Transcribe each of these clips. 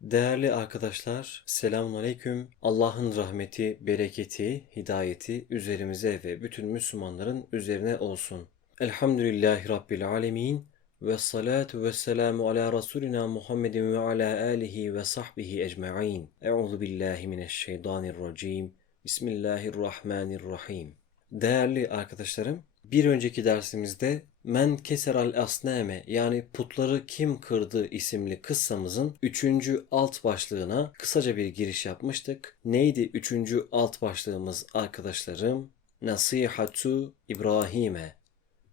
Değerli arkadaşlar, selamun aleyküm. Allah'ın rahmeti, bereketi, hidayeti üzerimize ve bütün Müslümanların üzerine olsun. Elhamdülillahi Rabbil alemin. Ve salatu ve selamu ala Resulina Muhammedin ve ala alihi ve sahbihi ecma'in. Euzu billahi mineşşeytanirracim. Bismillahirrahmanirrahim. Değerli arkadaşlarım, bir önceki dersimizde Men Keseral Asname yani putları kim kırdı isimli kıssamızın üçüncü alt başlığına kısaca bir giriş yapmıştık. Neydi üçüncü alt başlığımız arkadaşlarım? Nasihatu İbrahim'e.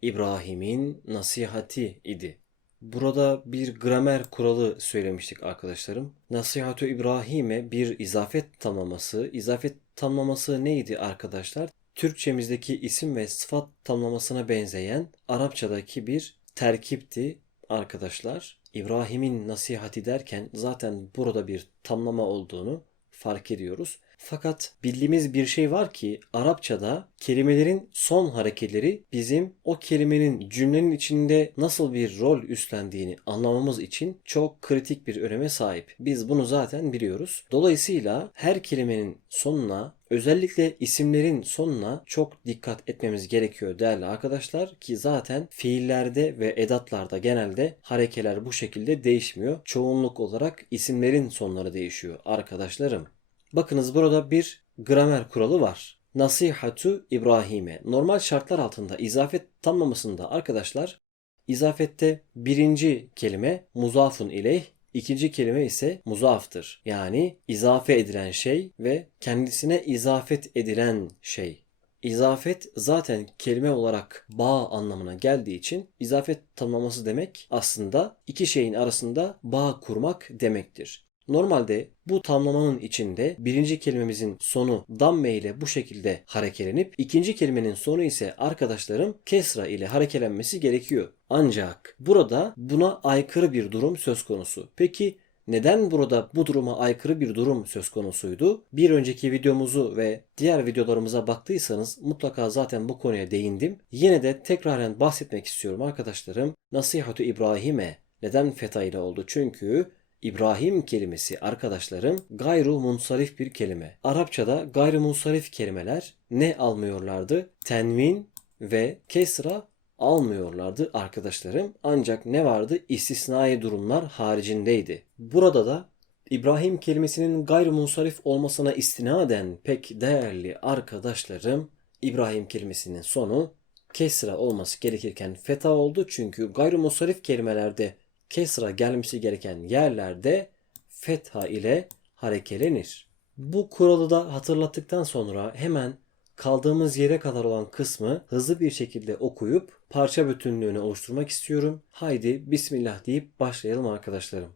İbrahim'in nasihati idi. Burada bir gramer kuralı söylemiştik arkadaşlarım. Nasihatu İbrahim'e bir izafet tamlaması. İzafet tamlaması neydi arkadaşlar? Türkçemizdeki isim ve sıfat tamlamasına benzeyen Arapçadaki bir terkipti arkadaşlar. İbrahim'in nasihati derken zaten burada bir tamlama olduğunu fark ediyoruz. Fakat bildiğimiz bir şey var ki Arapçada kelimelerin son hareketleri bizim o kelimenin cümlenin içinde nasıl bir rol üstlendiğini anlamamız için çok kritik bir öneme sahip. Biz bunu zaten biliyoruz. Dolayısıyla her kelimenin sonuna Özellikle isimlerin sonuna çok dikkat etmemiz gerekiyor değerli arkadaşlar ki zaten fiillerde ve edatlarda genelde harekeler bu şekilde değişmiyor. Çoğunluk olarak isimlerin sonları değişiyor arkadaşlarım. Bakınız burada bir gramer kuralı var. Nasihatu İbrahim'e. Normal şartlar altında izafet tamlamasında arkadaşlar izafette birinci kelime muzafun ileyh, ikinci kelime ise muzaftır. Yani izafe edilen şey ve kendisine izafet edilen şey. İzafet zaten kelime olarak bağ anlamına geldiği için izafet tanımlaması demek aslında iki şeyin arasında bağ kurmak demektir. Normalde bu tamlamanın içinde birinci kelimemizin sonu damme ile bu şekilde harekelenip ikinci kelimenin sonu ise arkadaşlarım kesra ile harekelenmesi gerekiyor. Ancak burada buna aykırı bir durum söz konusu. Peki neden burada bu duruma aykırı bir durum söz konusuydu? Bir önceki videomuzu ve diğer videolarımıza baktıysanız mutlaka zaten bu konuya değindim. Yine de tekraren bahsetmek istiyorum arkadaşlarım. Nasihatu İbrahim'e neden feta ile oldu? Çünkü İbrahim kelimesi arkadaşlarım gayru munsarif bir kelime. Arapçada gayru munsarif kelimeler ne almıyorlardı? Tenvin ve kesra almıyorlardı arkadaşlarım. Ancak ne vardı? İstisnai durumlar haricindeydi. Burada da İbrahim kelimesinin gayrimunsarif olmasına istinaden pek değerli arkadaşlarım İbrahim kelimesinin sonu kesra olması gerekirken feta oldu. Çünkü gayrimunsarif kelimelerde kesra gelmesi gereken yerlerde fetha ile harekelenir. Bu kuralı da hatırlattıktan sonra hemen kaldığımız yere kadar olan kısmı hızlı bir şekilde okuyup parça bütünlüğünü oluşturmak istiyorum. Haydi Bismillah deyip başlayalım arkadaşlarım.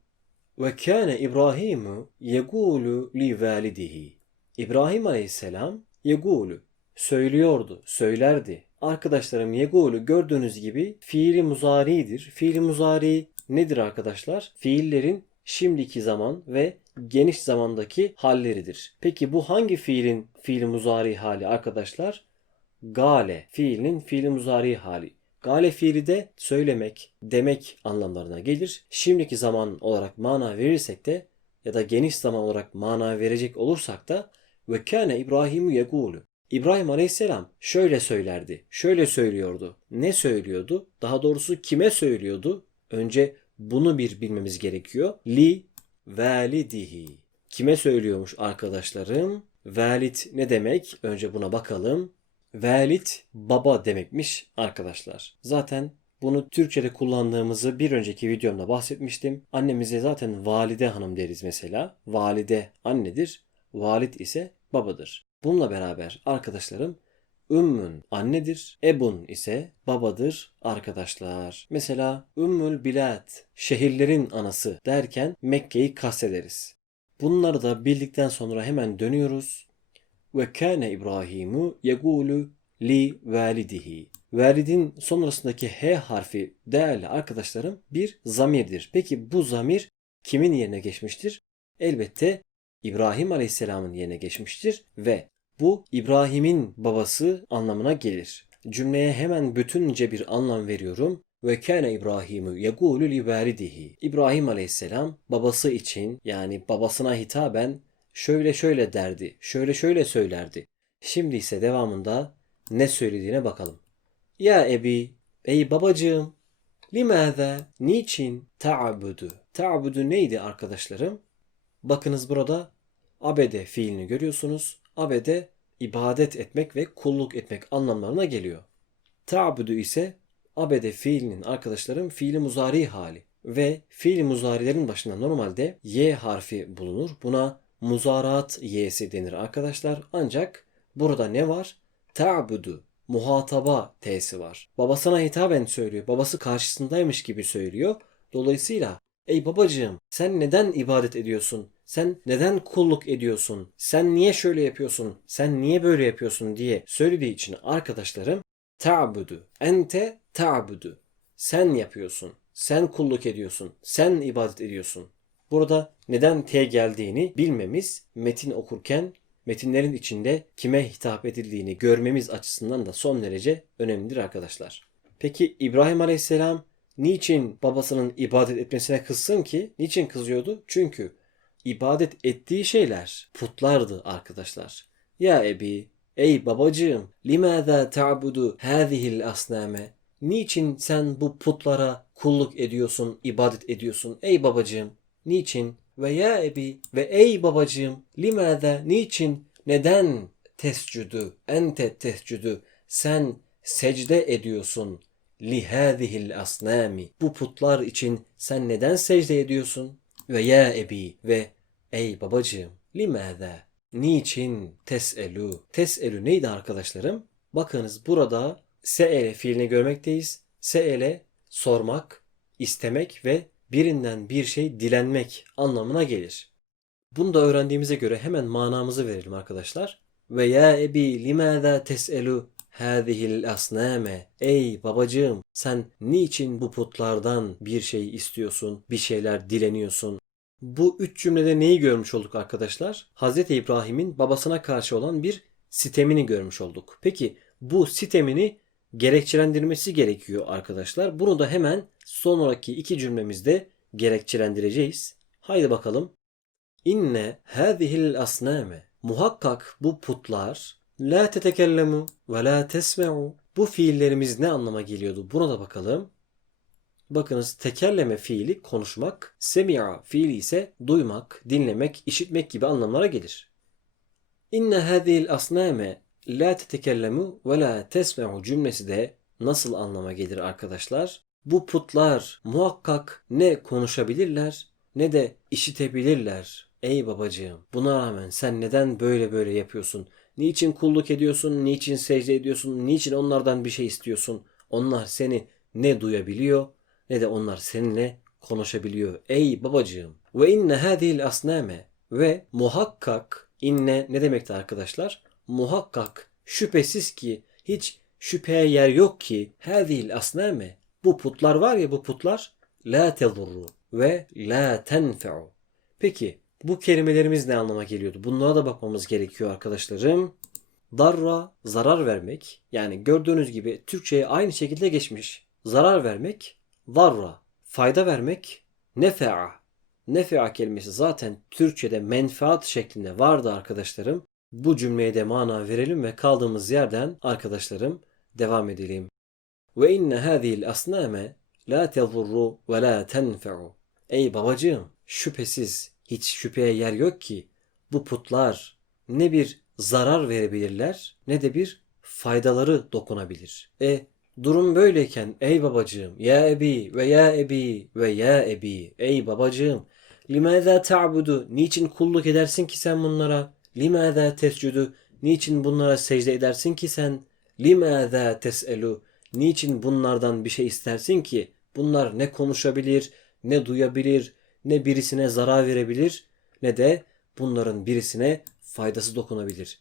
Ve kâne İbrahimu yegulu li validihi. İbrahim Aleyhisselam yegulu söylüyordu, söylerdi. Arkadaşlarım yegulu gördüğünüz gibi fiili muzaridir. Fiili muzari nedir arkadaşlar? Fiillerin şimdiki zaman ve geniş zamandaki halleridir. Peki bu hangi fiilin fiili muzari hali arkadaşlar? Gale fiilinin fiili muzari hali. Gale fiili de söylemek, demek anlamlarına gelir. Şimdiki zaman olarak mana verirsek de ya da geniş zaman olarak mana verecek olursak da ve kâne İbrahimu yegulu. İbrahim Aleyhisselam şöyle söylerdi, şöyle söylüyordu. Ne söylüyordu? Daha doğrusu kime söylüyordu? Önce bunu bir bilmemiz gerekiyor. Li validihi. Kime söylüyormuş arkadaşlarım? Valit ne demek? Önce buna bakalım. Valit baba demekmiş arkadaşlar. Zaten bunu Türkçe'de kullandığımızı bir önceki videomda bahsetmiştim. Annemize zaten valide hanım deriz mesela. Valide annedir. Valit ise babadır. Bununla beraber arkadaşlarım Ümmün annedir, ebun ise babadır arkadaşlar. Mesela Ümmül Bilad şehirlerin anası derken Mekke'yi kastederiz. Bunları da bildikten sonra hemen dönüyoruz. Ve kâne İbrahimu yegulu li validihi. Validin sonrasındaki H harfi değerli arkadaşlarım bir zamirdir. Peki bu zamir kimin yerine geçmiştir? Elbette İbrahim Aleyhisselam'ın yerine geçmiştir ve bu İbrahim'in babası anlamına gelir. cümleye hemen bütünce bir anlam veriyorum. Ve kâne İbrahimu yegûlü li validihi. İbrahim aleyhisselam babası için yani babasına hitaben şöyle şöyle derdi, şöyle şöyle söylerdi. Şimdi ise devamında ne söylediğine bakalım. Ya Ebi, ey babacığım, limâzâ, niçin ta'budu? Ta'budu neydi arkadaşlarım? Bakınız burada abede fiilini görüyorsunuz. Abede ibadet etmek ve kulluk etmek anlamlarına geliyor. Ta'budu ise abede fiilinin arkadaşlarım fiili muzari hali ve fiili muzarilerin başında normalde y harfi bulunur. Buna muzaraat y'si denir arkadaşlar. Ancak burada ne var? Ta'budu muhataba t'si var. Babasına hitaben söylüyor. Babası karşısındaymış gibi söylüyor. Dolayısıyla ey babacığım sen neden ibadet ediyorsun? Sen neden kulluk ediyorsun? Sen niye şöyle yapıyorsun? Sen niye böyle yapıyorsun diye söylediği için arkadaşlarım ta'budu. Ente ta'budu. Sen yapıyorsun. Sen kulluk ediyorsun. Sen ibadet ediyorsun. Burada neden T geldiğini bilmemiz metin okurken metinlerin içinde kime hitap edildiğini görmemiz açısından da son derece önemlidir arkadaşlar. Peki İbrahim Aleyhisselam niçin babasının ibadet etmesine kızsın ki? Niçin kızıyordu? Çünkü ibadet ettiği şeyler putlardı arkadaşlar. Ya Ebi, ey babacığım, limâzâ ta'budu hâzihil asnâme? Niçin sen bu putlara kulluk ediyorsun, ibadet ediyorsun ey babacığım? Niçin? Ve ya ebi ve ey babacığım limâzâ niçin neden tescüdü ente tescüdü sen secde ediyorsun lihâzihil asnâmi bu putlar için sen neden secde ediyorsun? Ve ya ebi ve ey babacığım limâzâ niçin teselu teselu neydi arkadaşlarım? Bakınız burada se'ele fiilini görmekteyiz. Se'ele sormak, istemek ve birinden bir şey dilenmek anlamına gelir. Bunu da öğrendiğimize göre hemen manamızı verelim arkadaşlar. Ve ya ebi limâzâ tes'elu hâzihil asnâme. Ey babacığım sen niçin bu putlardan bir şey istiyorsun, bir şeyler dileniyorsun? Bu üç cümlede neyi görmüş olduk arkadaşlar? Hz. İbrahim'in babasına karşı olan bir sitemini görmüş olduk. Peki bu sitemini gerekçelendirmesi gerekiyor arkadaşlar. Bunu da hemen sonraki iki cümlemizde gerekçelendireceğiz. Haydi bakalım. İnne hâzihil asnâme. Muhakkak bu putlar la tetekellemu ve la tesme'u. Bu fiillerimiz ne anlama geliyordu? Buna da bakalım. Bakınız tekelleme fiili konuşmak, semi'a fiili ise duymak, dinlemek, işitmek gibi anlamlara gelir. İnne hâzihil asnâme la tetekellemu ve la tesme'u cümlesi de nasıl anlama gelir arkadaşlar? Bu putlar muhakkak ne konuşabilirler ne de işitebilirler. Ey babacığım buna rağmen sen neden böyle böyle yapıyorsun? Niçin kulluk ediyorsun? Niçin secde ediyorsun? Niçin onlardan bir şey istiyorsun? Onlar seni ne duyabiliyor ne de onlar seninle konuşabiliyor. Ey babacığım ve inne hadil asname ve muhakkak inne ne demekti arkadaşlar? Muhakkak şüphesiz ki hiç şüpheye yer yok ki hadil asname bu putlar var ya bu putlar la tezurru ve la tenfe'u. Peki bu kelimelerimiz ne anlama geliyordu? Bunlara da bakmamız gerekiyor arkadaşlarım. Darra zarar vermek. Yani gördüğünüz gibi Türkçe'ye aynı şekilde geçmiş. Zarar vermek. Darra fayda vermek. Nefe'a. Nefe'a kelimesi zaten Türkçe'de menfaat şeklinde vardı arkadaşlarım. Bu cümleye de mana verelim ve kaldığımız yerden arkadaşlarım devam edelim. Ve inne hâzihil asnâme la tezurru ve la tenfe'u. Ey babacığım şüphesiz hiç şüpheye yer yok ki bu putlar ne bir zarar verebilirler ne de bir faydaları dokunabilir. E durum böyleyken ey babacığım ya ebi ve ya ebi ve ya ebi ey babacığım limâzâ ta'budu niçin kulluk edersin ki sen bunlara? Limâzâ tescudu niçin bunlara secde edersin ki sen? Limâzâ tes'elu niçin bunlardan bir şey istersin ki? Bunlar ne konuşabilir ne duyabilir ne birisine zarar verebilir ne de bunların birisine faydası dokunabilir.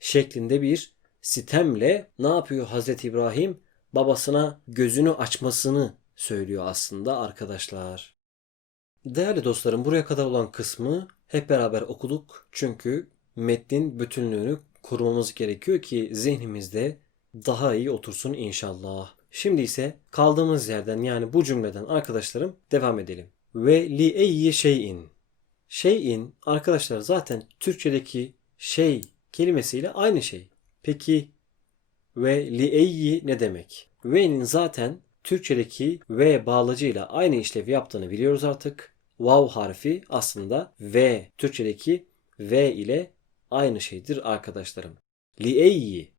Şeklinde bir sitemle ne yapıyor Hazreti İbrahim? Babasına gözünü açmasını söylüyor aslında arkadaşlar. Değerli dostlarım buraya kadar olan kısmı hep beraber okuduk. Çünkü metnin bütünlüğünü kurmamız gerekiyor ki zihnimizde daha iyi otursun inşallah. Şimdi ise kaldığımız yerden yani bu cümleden arkadaşlarım devam edelim. Ve li eyyi şeyin. Şeyin arkadaşlar zaten Türkçedeki şey kelimesiyle aynı şey. Peki ve li eyyi ne demek? Ve'nin zaten Türkçedeki ve bağlacıyla aynı işlevi yaptığını biliyoruz artık. Vav harfi aslında ve Türkçedeki ve ile aynı şeydir arkadaşlarım. Li eyyi.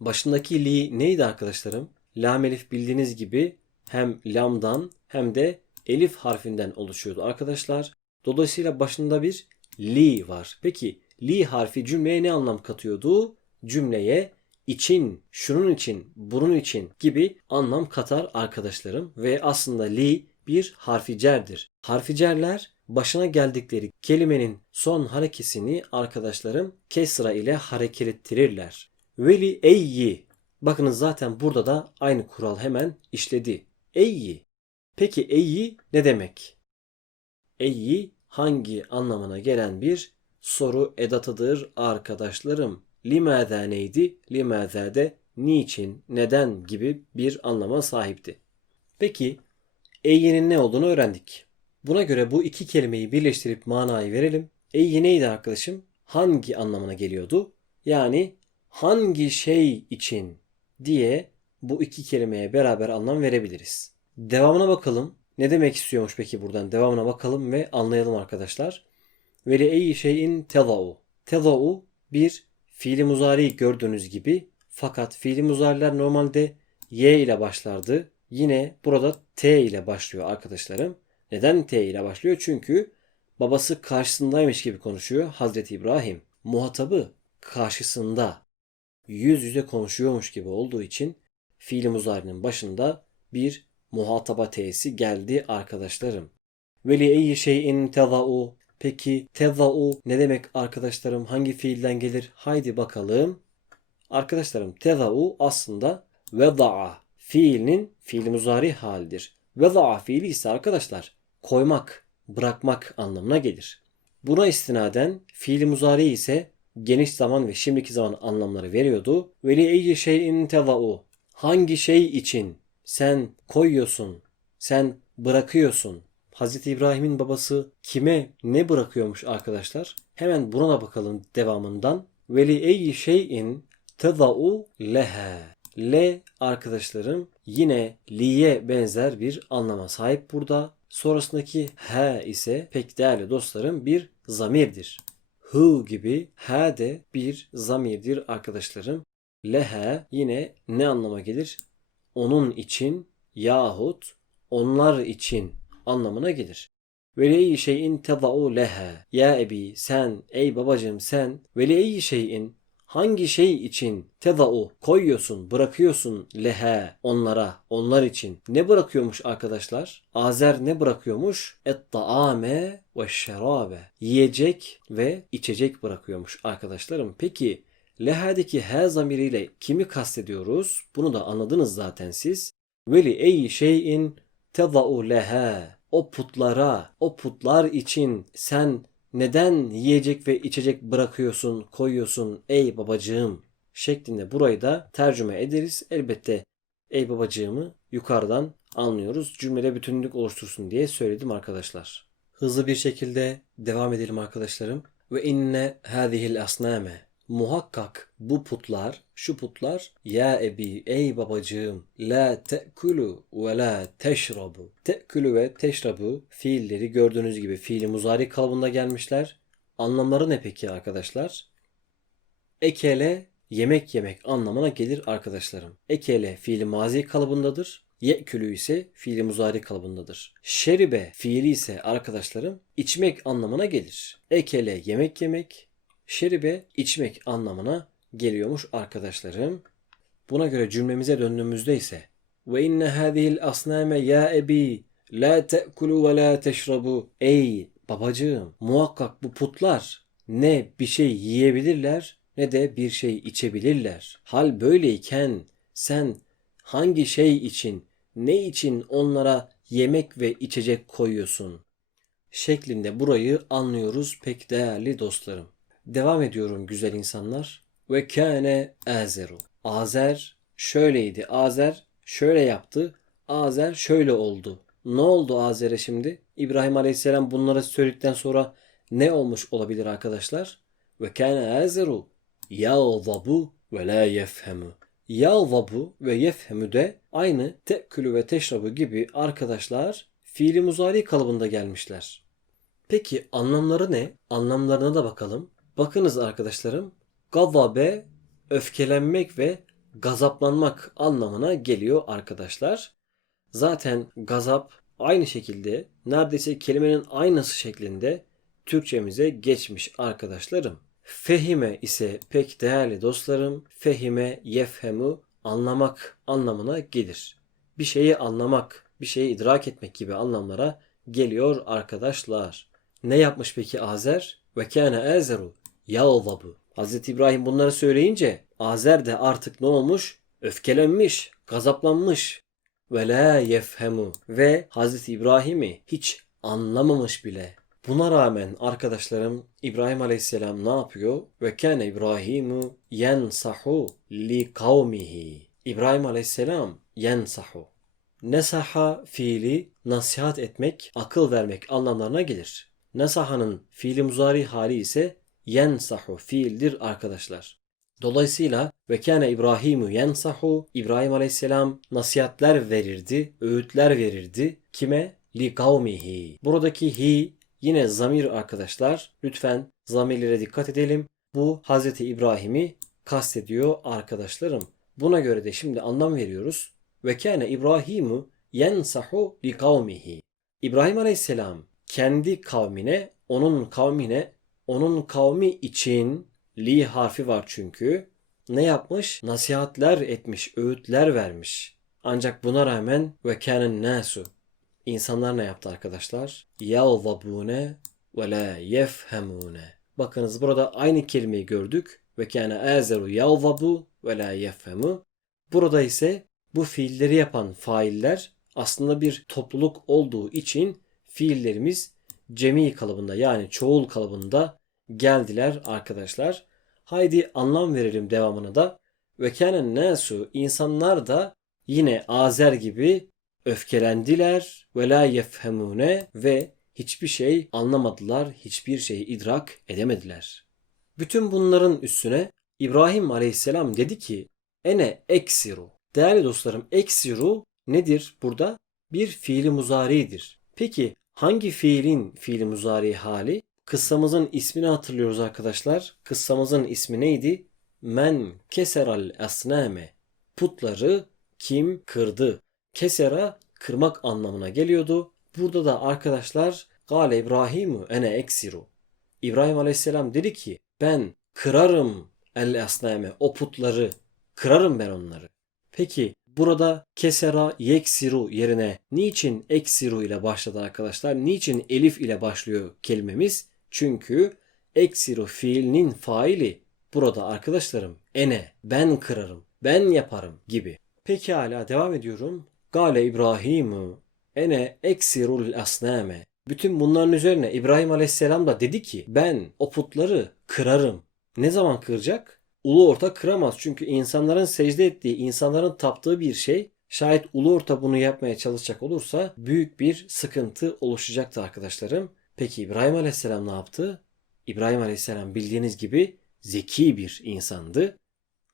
Başındaki li neydi arkadaşlarım? Lam elif bildiğiniz gibi hem lamdan hem de elif harfinden oluşuyordu arkadaşlar. Dolayısıyla başında bir li var. Peki li harfi cümleye ne anlam katıyordu? Cümleye için, şunun için, bunun için gibi anlam katar arkadaşlarım ve aslında li bir harficerdir. Harficerler başına geldikleri kelimenin son harekesini arkadaşlarım kesra ile hareket ettirirler. Veli eyyi. Bakınız zaten burada da aynı kural hemen işledi. Eyyi. Peki eyyi ne demek? Eyyi hangi anlamına gelen bir soru edatıdır arkadaşlarım. Limâzâ neydi? Limâzâ de niçin, neden gibi bir anlama sahipti. Peki eyyenin ne olduğunu öğrendik. Buna göre bu iki kelimeyi birleştirip manayı verelim. Eyye neydi arkadaşım? Hangi anlamına geliyordu? Yani hangi şey için diye bu iki kelimeye beraber anlam verebiliriz. Devamına bakalım. Ne demek istiyormuş peki buradan? Devamına bakalım ve anlayalım arkadaşlar. Ve li eyyi şeyin tezau. Tezau bir fiili muzari gördüğünüz gibi fakat fiili muzariler normalde y ile başlardı. Yine burada t ile başlıyor arkadaşlarım. Neden t ile başlıyor? Çünkü babası karşısındaymış gibi konuşuyor Hazreti İbrahim. Muhatabı karşısında yüz yüze konuşuyormuş gibi olduğu için fiili muzarinin başında bir muhataba t'si geldi arkadaşlarım. Veli eyyi şeyin tezau. Peki tezau ne demek arkadaşlarım? Hangi fiilden gelir? Haydi bakalım. Arkadaşlarım tezau aslında veda'a fiilinin fiil muzari halidir. Veda'a fiili ise arkadaşlar koymak, bırakmak anlamına gelir. Buna istinaden fiil muzari ise geniş zaman ve şimdiki zaman anlamları veriyordu. Veli eyyi şeyin tezau. Hangi şey için sen koyuyorsun, sen bırakıyorsun. Hazreti İbrahim'in babası kime ne bırakıyormuş arkadaşlar? Hemen buna bakalım devamından. Veli eyyi şeyin tezau leha. Le arkadaşlarım yine liye benzer bir anlama sahip burada. Sonrasındaki he ise pek değerli dostlarım bir zamirdir. Hu gibi he de bir zamirdir arkadaşlarım. Lehe yine ne anlama gelir? Onun için yahut onlar için anlamına gelir. Veli şeyin tedau leha. Ya ebi sen ey babacığım sen veli şeyin hangi şey için tedau koyuyorsun, bırakıyorsun leha onlara, onlar için. Ne bırakıyormuş arkadaşlar? Azer ne bırakıyormuş? Et taame ve şerabe. Yiyecek ve içecek bırakıyormuş arkadaşlarım. Peki lehadeki he zamiriyle kimi kastediyoruz? Bunu da anladınız zaten siz. Veli ey şeyin tedau leha. O putlara, o putlar için sen neden yiyecek ve içecek bırakıyorsun, koyuyorsun ey babacığım şeklinde burayı da tercüme ederiz. Elbette ey babacığımı yukarıdan anlıyoruz. Cümlede bütünlük oluştursun diye söyledim arkadaşlar. Hızlı bir şekilde devam edelim arkadaşlarım. Ve inne hadihil asname Muhakkak bu putlar, şu putlar ya ebi ey babacığım la te'kulu ve la teşrabu. Te'kulu ve teşrabu fiilleri gördüğünüz gibi fiili muzari kalıbında gelmişler. Anlamları ne peki arkadaşlar? Ekele yemek yemek anlamına gelir arkadaşlarım. Ekele fiili mazi kalıbındadır. Ye'külü ise fiili muzari kalıbındadır. Şeribe fiili ise arkadaşlarım içmek anlamına gelir. Ekele yemek yemek, şeribe içmek anlamına geliyormuş arkadaşlarım. Buna göre cümlemize döndüğümüzde ise ve inne hadihil asname ya ebi la te'kulu ve la teşrabu ey babacığım muhakkak bu putlar ne bir şey yiyebilirler ne de bir şey içebilirler. Hal böyleyken sen hangi şey için ne için onlara yemek ve içecek koyuyorsun? Şeklinde burayı anlıyoruz pek değerli dostlarım. Devam ediyorum güzel insanlar. Ve kâne azeru. Azer şöyleydi. Azer şöyle yaptı. Azer şöyle oldu. Ne oldu Azer'e şimdi? İbrahim Aleyhisselam bunları söyledikten sonra ne olmuş olabilir arkadaşlar? Ve kâne Azeru yağzabu ve la yefhemu. Yağzabu ve yefhemu de aynı te'külü ve teşrabu gibi arkadaşlar fiili muzari kalıbında gelmişler. Peki anlamları ne? Anlamlarına da bakalım. Bakınız arkadaşlarım. Gazabe öfkelenmek ve gazaplanmak anlamına geliyor arkadaşlar. Zaten gazap aynı şekilde neredeyse kelimenin aynısı şeklinde Türkçemize geçmiş arkadaşlarım. Fehime ise pek değerli dostlarım. Fehime yefhemu anlamak anlamına gelir. Bir şeyi anlamak, bir şeyi idrak etmek gibi anlamlara geliyor arkadaşlar. Ne yapmış peki Azer? Ve kâne Azeru yağzabu. Hazreti İbrahim bunları söyleyince Azer de artık ne olmuş? Öfkelenmiş, gazaplanmış. Ve la yefhemu. Ve Hazreti İbrahim'i hiç anlamamış bile. Buna rağmen arkadaşlarım İbrahim Aleyhisselam ne yapıyor? Ve kâne İbrahimu yensahu li kavmihi. İbrahim Aleyhisselam yensahu. Nesaha fiili nasihat etmek, akıl vermek anlamlarına gelir. Nesahanın fiili muzari hali ise yensahu fiildir arkadaşlar. Dolayısıyla ve kâne İbrahimu yensahu İbrahim Aleyhisselam nasihatler verirdi, öğütler verirdi. Kime? Li kavmihi. Buradaki hi yine zamir arkadaşlar. Lütfen zamirlere dikkat edelim. Bu Hazreti İbrahim'i kastediyor arkadaşlarım. Buna göre de şimdi anlam veriyoruz. Ve kâne İbrahimu yensahu li kavmihi. İbrahim Aleyhisselam kendi kavmine, onun kavmine, onun kavmi için li harfi var çünkü. Ne yapmış? Nasihatler etmiş, öğütler vermiş. Ancak buna rağmen ve kânen nasu. İnsanlar ne yaptı arkadaşlar? Yalvabune ve la yefhemune. Bakınız burada aynı kelimeyi gördük. Ve kâne azeru yalvabu ve la yefhemu. Burada ise bu fiilleri yapan failler aslında bir topluluk olduğu için fiillerimiz cemi kalıbında yani çoğul kalıbında geldiler arkadaşlar. Haydi anlam verelim devamına da. Ve kânen nasu insanlar da yine Azer gibi öfkelendiler ve la yefhemune ve hiçbir şey anlamadılar, hiçbir şeyi idrak edemediler. Bütün bunların üstüne İbrahim Aleyhisselam dedi ki ene eksiru. Değerli dostlarım eksiru nedir burada? Bir fiili muzaridir. Peki hangi fiilin fiili muzari hali? Kıssamızın ismini hatırlıyoruz arkadaşlar. Kıssamızın ismi neydi? Men keseral asname. Putları kim kırdı? Kesera kırmak anlamına geliyordu. Burada da arkadaşlar Gale İbrahimu ene eksiru. İbrahim Aleyhisselam dedi ki ben kırarım el asname o putları kırarım ben onları. Peki burada kesera yeksiru yerine niçin eksiru ile başladı arkadaşlar? Niçin elif ile başlıyor kelimemiz? Çünkü eksiru fiilinin faili burada arkadaşlarım ene ben kırarım ben yaparım gibi. Peki hala devam ediyorum. Gale İbrahimu ene eksirul asname. Bütün bunların üzerine İbrahim Aleyhisselam da dedi ki ben o putları kırarım. Ne zaman kıracak? Ulu orta kıramaz. Çünkü insanların secde ettiği, insanların taptığı bir şey şayet ulu orta bunu yapmaya çalışacak olursa büyük bir sıkıntı oluşacaktı arkadaşlarım. Peki İbrahim Aleyhisselam ne yaptı? İbrahim Aleyhisselam bildiğiniz gibi zeki bir insandı.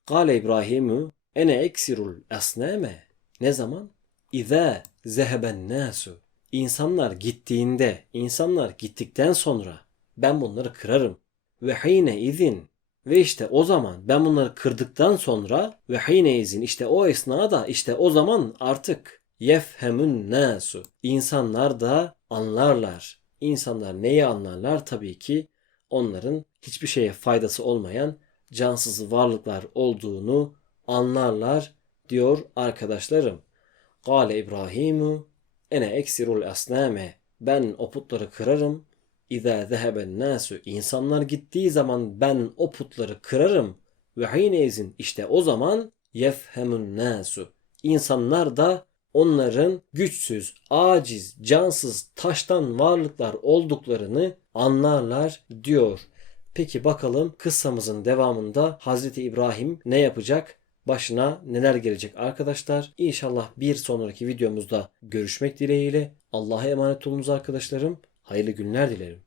Gale İbrahimu ene eksirul asname. Ne zaman? İza zeheben nasu. İnsanlar gittiğinde, insanlar gittikten sonra ben bunları kırarım. Ve hine izin ve işte o zaman ben bunları kırdıktan sonra ve hine izin işte o esnada işte o zaman artık yefhemun nasu. İnsanlar da anlarlar. İnsanlar neyi anlarlar? Tabii ki onların hiçbir şeye faydası olmayan cansız varlıklar olduğunu anlarlar diyor arkadaşlarım. Kale İbrahimu ene eksirul asname ben o putları kırarım. İza zeheben nasu insanlar gittiği zaman ben o putları kırarım. Ve hinezin işte o zaman yefhemun nasu. İnsanlar da onların güçsüz, aciz, cansız, taştan varlıklar olduklarını anlarlar diyor. Peki bakalım kıssamızın devamında Hazreti İbrahim ne yapacak? başına neler gelecek arkadaşlar. İnşallah bir sonraki videomuzda görüşmek dileğiyle. Allah'a emanet olunuz arkadaşlarım. Hayırlı günler dilerim.